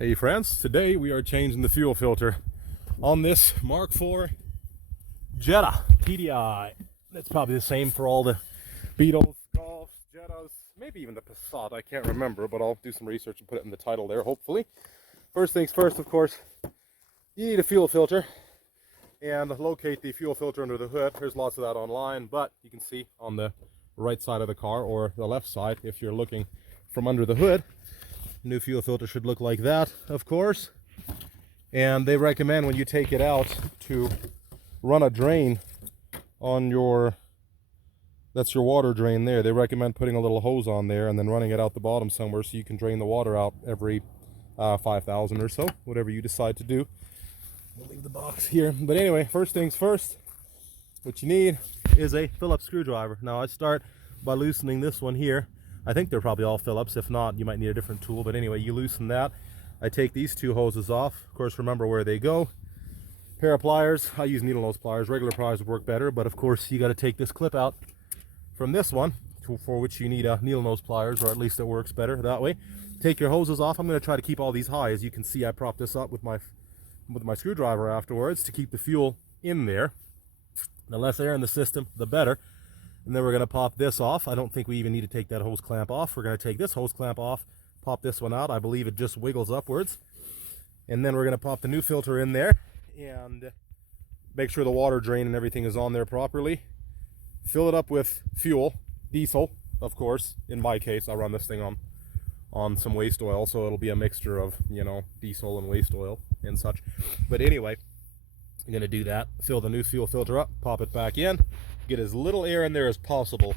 Hey friends, today we are changing the fuel filter on this Mark IV Jetta TDI. It's probably the same for all the Beetles, Golfs, Jettas, maybe even the Passat. I can't remember, but I'll do some research and put it in the title there, hopefully. First things first, of course, you need a fuel filter and locate the fuel filter under the hood. There's lots of that online, but you can see on the right side of the car or the left side if you're looking from under the hood. New fuel filter should look like that, of course. And they recommend when you take it out to run a drain on that's your water drain there. They recommend putting a little hose on there and then running it out the bottom somewhere so you can drain the water out every 5,000 or so, whatever you decide to do. I'll leave the box here. But anyway, first things first, what you need is a Phillips screwdriver. Now I start by loosening this one here. I think they're probably all Phillips. If not, you might need a different tool. But anyway, you loosen that. I take these two hoses off. Of course, remember where they go. Pair of pliers. I use needle nose pliers. Regular pliers would work better. But of course, you got to take this clip out from this one, for which you need needle nose pliers, or at least it works better that way. Take your hoses off. I'm going to try to keep all these high. As you can see, I prop this up with my screwdriver afterwards to keep the fuel in there. The less air in the system, the better. And then we're going to pop this off. I don't think we even need to take that hose clamp off. We're going to take this hose clamp off, pop this one out. I believe it just wiggles upwards. And then we're going to pop the new filter in there and make sure the water drain and everything is on there properly. Fill it up with fuel, diesel, of course. In my case, I run this thing on some waste oil, so it'll be a mixture of, diesel and waste oil and such. But anyway, I'm going to do that. Fill the new fuel filter up, pop it back in. Get as little air in there as possible.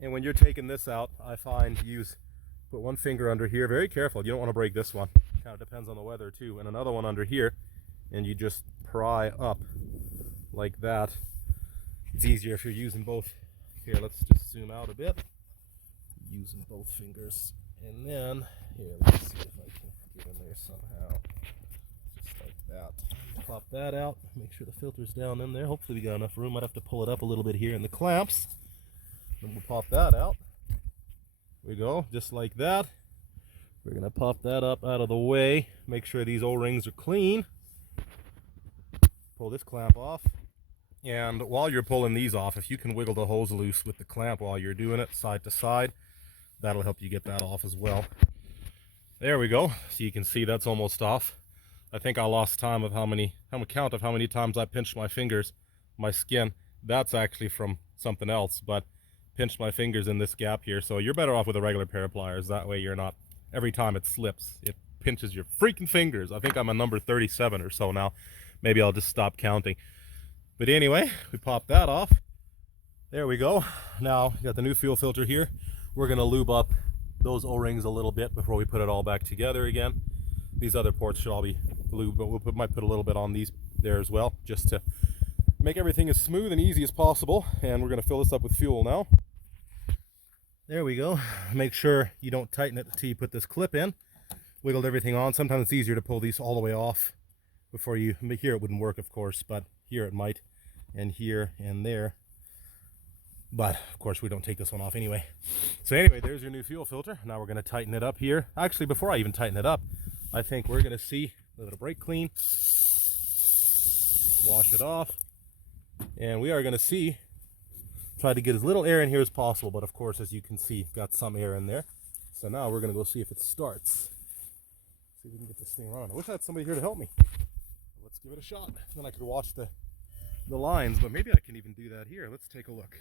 And when you're taking this out, I find put one finger under here. Very careful, you don't want to break this one. Kind of depends on the weather too. And another one under here, and you just pry up like that. It's easier if you're using both. Here, let's just zoom out a bit. Using both fingers. And then, here, let's see if I can get in there somehow. Just like that. Pop that out, make sure the filter's down in there. Hopefully we got enough room. I'd have to pull it up a little bit here in the clamps. Then we'll pop that out. There we go, just like that. We're gonna pop that up out of the way. Make sure these O-rings are clean. Pull this clamp off. And while you're pulling these off, if you can wiggle the hose loose with the clamp while you're doing it side to side, that'll help you get that off as well. There we go. So you can see that's almost off. I think I lost count of how many times I pinched my fingers, my skin. That's actually from something else, but pinched my fingers in this gap here. So you're better off with a regular pair of pliers. That way you're not, every time it slips, it pinches your freaking fingers. I think I'm on number 37 or so now. Maybe I'll just stop counting. But anyway, we pop that off. There we go. Now, got the new fuel filter here. We're gonna lube up those O-rings a little bit before we put it all back together again. These other ports should all be lube, but might put a little bit on these there as well, just to make everything as smooth and easy as possible. And we're going to fill this up with fuel now. There we go. Make sure you don't tighten it until you put this clip in. Wiggled everything on. Sometimes it's easier to pull these all the way off before you, here it wouldn't work of course, but here it might, and here and there. But of course we don't take this one off anyway. So anyway, there's your new fuel filter. Now we're going to tighten it up here. Actually, before I even tighten it up, I think we're going to see a little brake clean, wash it off, and we are going to try to get as little air in here as possible. But of course, as you can see, got some air in there. So now we're going to go see if it starts. See if we can get this thing running. I wish I had somebody here to help me. Let's give it a shot. Then I could watch the lines, but maybe I can even do that here. Let's take a look.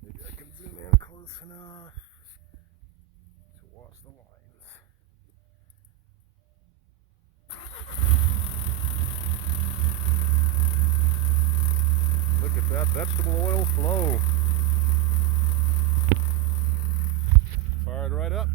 Maybe I can zoom in close enough to watch the lines. Look at that vegetable oil flow. Fire it right up.